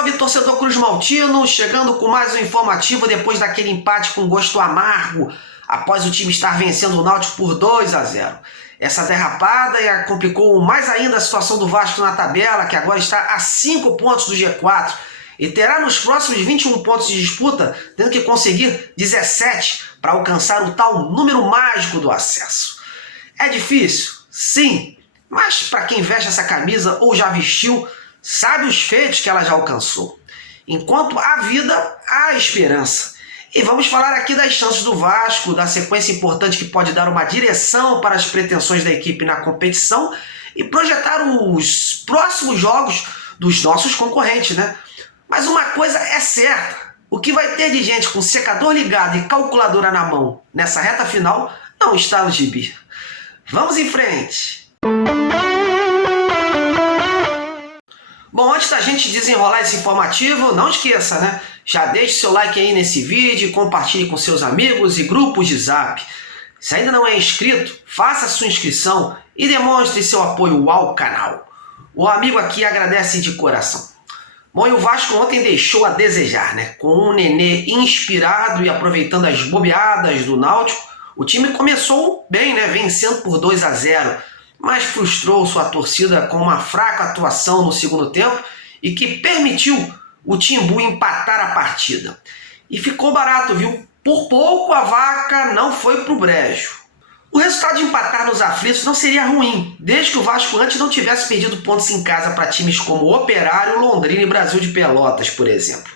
salve, torcedor Cruz Maltino, chegando com mais um informativo depois daquele empate com gosto amargo, após o time estar vencendo o Náutico por 2-0. Essa derrapada complicou mais ainda a situação do Vasco na tabela, que agora está a 5 pontos do G4, e terá nos próximos 21 pontos de disputa, tendo que conseguir 17 para alcançar o tal número mágico do acesso. É difícil, sim, mas para quem veste essa camisa ou já vestiu, sabe os feitos que ela já alcançou. Enquanto há vida, há esperança. E vamos falar aqui das chances do Vasco, da sequência importante que pode dar uma direção para as pretensões da equipe na competição e projetar os próximos jogos dos nossos concorrentes, né? Mas uma coisa é certa, o que vai ter de gente com secador ligado e calculadora na mão nessa reta final não está no gibi. Vamos em frente! Bom, antes da gente desenrolar esse informativo, não esqueça, né? Já deixe seu like aí nesse vídeo, compartilhe com seus amigos e grupos de zap. Se ainda não é inscrito, faça sua inscrição e demonstre seu apoio ao canal. O amigo aqui agradece de coração. Bom, e o Vasco ontem deixou a desejar, né? Com um Nenê inspirado e aproveitando as bobeadas do Náutico, o time começou bem, né? Vencendo por 2-0. Mas frustrou sua torcida com uma fraca atuação no segundo tempo e que permitiu o Timbu empatar a partida. E ficou barato, viu? Por pouco a vaca não foi pro brejo. O resultado de empatar nos aflitos não seria ruim, desde que o Vasco antes não tivesse perdido pontos em casa para times como Operário, Londrina e Brasil de Pelotas, por exemplo.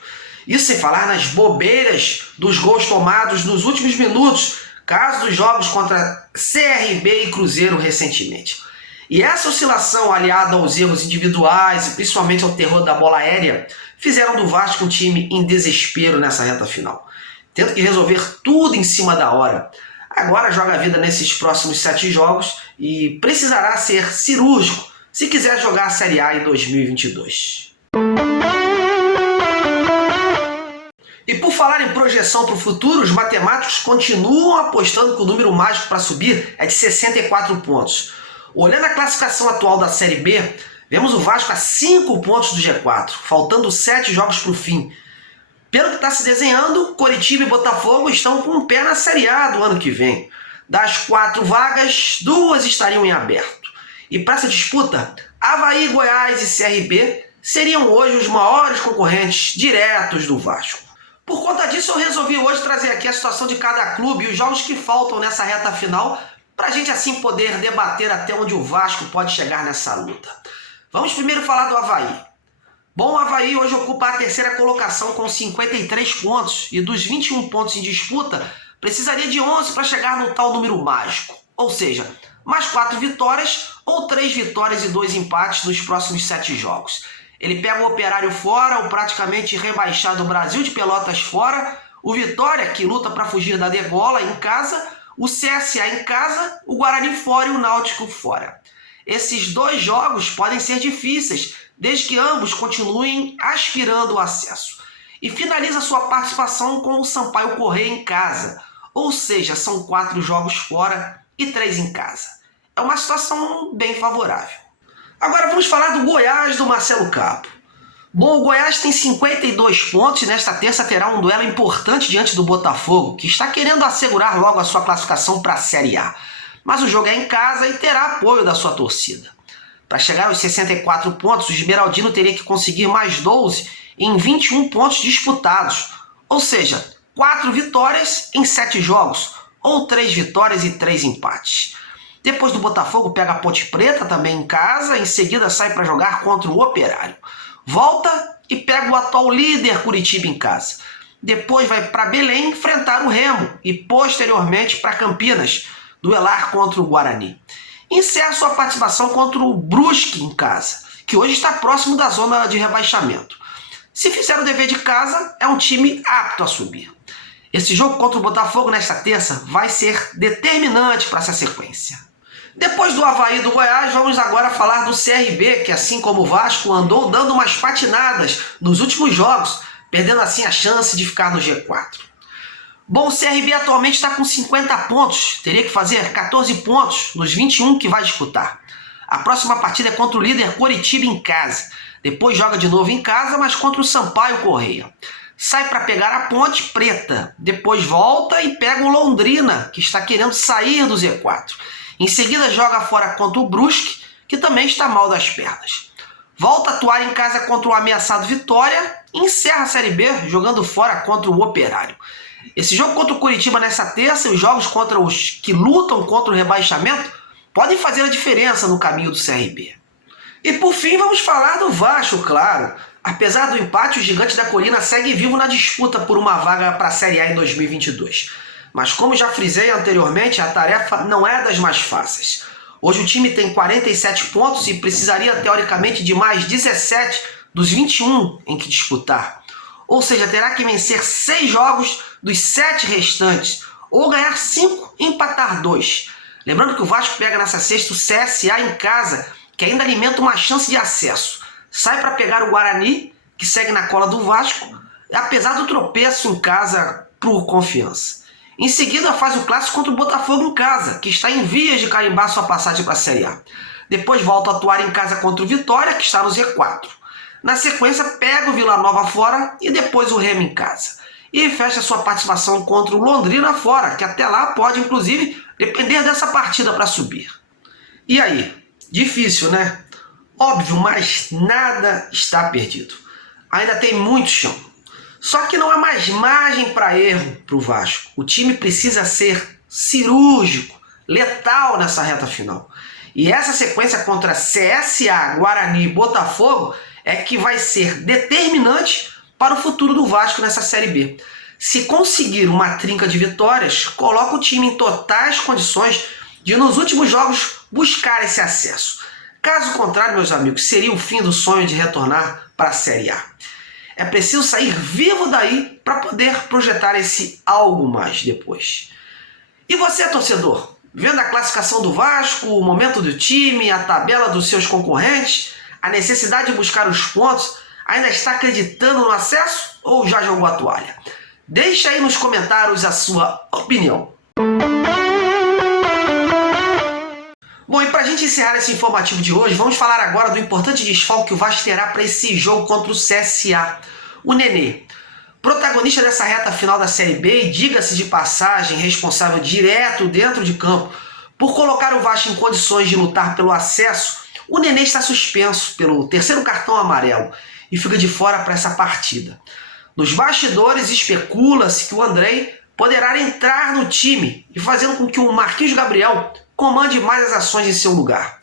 Isso sem falar nas bobeiras dos gols tomados nos últimos minutos, caso dos jogos contra CRB e Cruzeiro recentemente. E essa oscilação, aliada aos erros individuais e principalmente ao terror da bola aérea, fizeram do Vasco um time em desespero nessa reta final, tendo que resolver tudo em cima da hora. Agora joga a vida nesses próximos 7 jogos e precisará ser cirúrgico se quiser jogar a Série A em 2022. E por falar em projeção para o futuro, os matemáticos continuam apostando que o número mágico para subir é de 64 pontos. Olhando a classificação atual da Série B, vemos o Vasco a 5 pontos do G4, faltando 7 jogos para o fim. Pelo que está se desenhando, Coritiba e Botafogo estão com um pé na Série A do ano que vem. Das 4 vagas, 2 estariam em aberto. E para essa disputa, Avaí, Goiás e CRB seriam hoje os maiores concorrentes diretos do Vasco. Por conta disso, eu resolvi hoje trazer aqui a situação de cada clube e os jogos que faltam nessa reta final, para a gente assim poder debater até onde o Vasco pode chegar nessa luta. Vamos primeiro falar do Avaí. Bom, o Avaí hoje ocupa a 3ª colocação com 53 pontos e dos 21 pontos em disputa, precisaria de 11 para chegar no tal número mágico. Ou seja, mais 4 vitórias ou 3 vitórias e 2 empates nos próximos 7 jogos. Ele pega o Operário fora, o praticamente rebaixado Brasil de Pelotas fora, o Vitória, que luta para fugir da degola, em casa, o CSA em casa, o Guarani fora e o Náutico fora. Esses 2 jogos podem ser difíceis, desde que ambos continuem aspirando o acesso. E finaliza sua participação com o Sampaio Corrêa em casa, ou seja, são 4 jogos fora e 3 em casa. É uma situação bem favorável. Agora vamos falar do Goiás do Marcelo Cabo. Bom, o Goiás tem 52 pontos e nesta terça terá um duelo importante diante do Botafogo, que está querendo assegurar logo a sua classificação para a Série A. Mas o jogo é em casa e terá apoio da sua torcida. Para chegar aos 64 pontos, o Esmeraldino teria que conseguir mais 12 em 21 pontos disputados. Ou seja, 4 vitórias em 7 jogos, ou 3 vitórias e 3 empates. Depois do Botafogo pega a Ponte Preta também em casa, em seguida sai para jogar contra o Operário. Volta e pega o atual líder Curitiba em casa. Depois vai para Belém enfrentar o Remo e posteriormente para Campinas, duelar contra o Guarani. Encerra sua participação contra o Brusque em casa, que hoje está próximo da zona de rebaixamento. Se fizer o dever de casa, é um time apto a subir. Esse jogo contra o Botafogo nesta terça vai ser determinante para essa sequência. Depois do Avaí e do Goiás, vamos agora falar do CRB, que assim como o Vasco andou dando umas patinadas nos últimos jogos, perdendo assim a chance de ficar no G4. Bom, o CRB atualmente está com 50 pontos, teria que fazer 14 pontos nos 21 que vai disputar. A próxima partida é contra o líder Coritiba em casa. Depois joga de novo em casa, mas contra o Sampaio Corrêa. Sai para pegar a Ponte Preta. Depois volta e pega o Londrina, que está querendo sair do Z4. Em seguida joga fora contra o Brusque, que também está mal das pernas. Volta a atuar em casa contra o ameaçado Vitória e encerra a Série B jogando fora contra o Operário. Esse jogo contra o Curitiba nessa terça e os jogos contra os que lutam contra o rebaixamento podem fazer a diferença no caminho do CRB. E por fim vamos falar do Vasco, claro. Apesar do empate, o Gigante da Colina segue vivo na disputa por uma vaga para a Série A em 2022. Mas como já frisei anteriormente, a tarefa não é das mais fáceis. Hoje o time tem 47 pontos e precisaria teoricamente de mais 17 dos 21 em que disputar. Ou seja, terá que vencer 6 jogos dos 7 restantes, ou ganhar 5 e empatar 2. Lembrando que o Vasco pega nessa sexta o CSA em casa, que ainda alimenta uma chance de acesso. Sai para pegar o Guarani, que segue na cola do Vasco, apesar do tropeço em casa por Confiança. Em seguida faz o clássico contra o Botafogo em casa, que está em vias de carimbar sua passagem para a Série A. Depois volta a atuar em casa contra o Vitória, que está no Z4. Na sequência pega o Vila Nova fora e depois o Remo em casa. E fecha sua participação contra o Londrina fora, que até lá pode inclusive depender dessa partida para subir. E aí? Difícil, né? Óbvio, mas nada está perdido. Ainda tem muito chão. Só que não há mais margem para erro para o Vasco. O time precisa ser cirúrgico, letal nessa reta final. E essa sequência contra CSA, Guarani e Botafogo é que vai ser determinante para o futuro do Vasco nessa Série B. Se conseguir uma trinca de vitórias, coloca o time em totais condições de nos últimos jogos buscar esse acesso. Caso contrário, meus amigos, seria o fim do sonho de retornar para a Série A. É preciso sair vivo daí para poder projetar esse algo mais depois. E você, torcedor? Vendo a classificação do Vasco, o momento do time, a tabela dos seus concorrentes, a necessidade de buscar os pontos, ainda está acreditando no acesso ou já jogou a toalha? Deixa aí nos comentários a sua opinião. Bom, e para a gente encerrar esse informativo de hoje, vamos falar agora do importante desfalque que o Vasco terá para esse jogo contra o CSA. O Nenê, protagonista dessa reta final da Série B e, diga-se de passagem, responsável direto dentro de campo por colocar o Vasco em condições de lutar pelo acesso, o Nenê está suspenso pelo terceiro cartão amarelo e fica de fora para essa partida. Nos bastidores especula-se que o Andrei poderá entrar no time e fazendo com que o Marquinhos Gabriel comande mais as ações em seu lugar.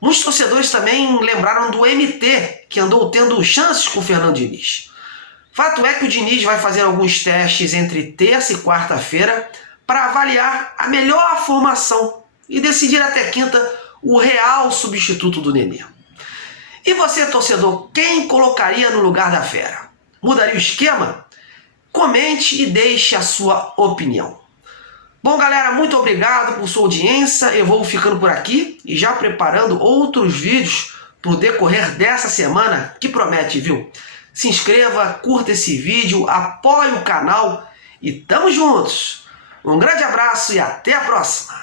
Muitos torcedores também lembraram do MT, que andou tendo chances com o Fernando Diniz. Fato é que o Diniz vai fazer alguns testes entre terça e quarta-feira para avaliar a melhor formação e decidir até quinta o real substituto do Nenê. E você, torcedor, quem colocaria no lugar da fera? Mudaria o esquema? Comente e deixe a sua opinião. Bom, galera, muito obrigado por sua audiência. Eu vou ficando por aqui e já preparando outros vídeos para o decorrer dessa semana que promete, viu? Se inscreva, curta esse vídeo, apoie o canal e tamo juntos. Um grande abraço e até a próxima.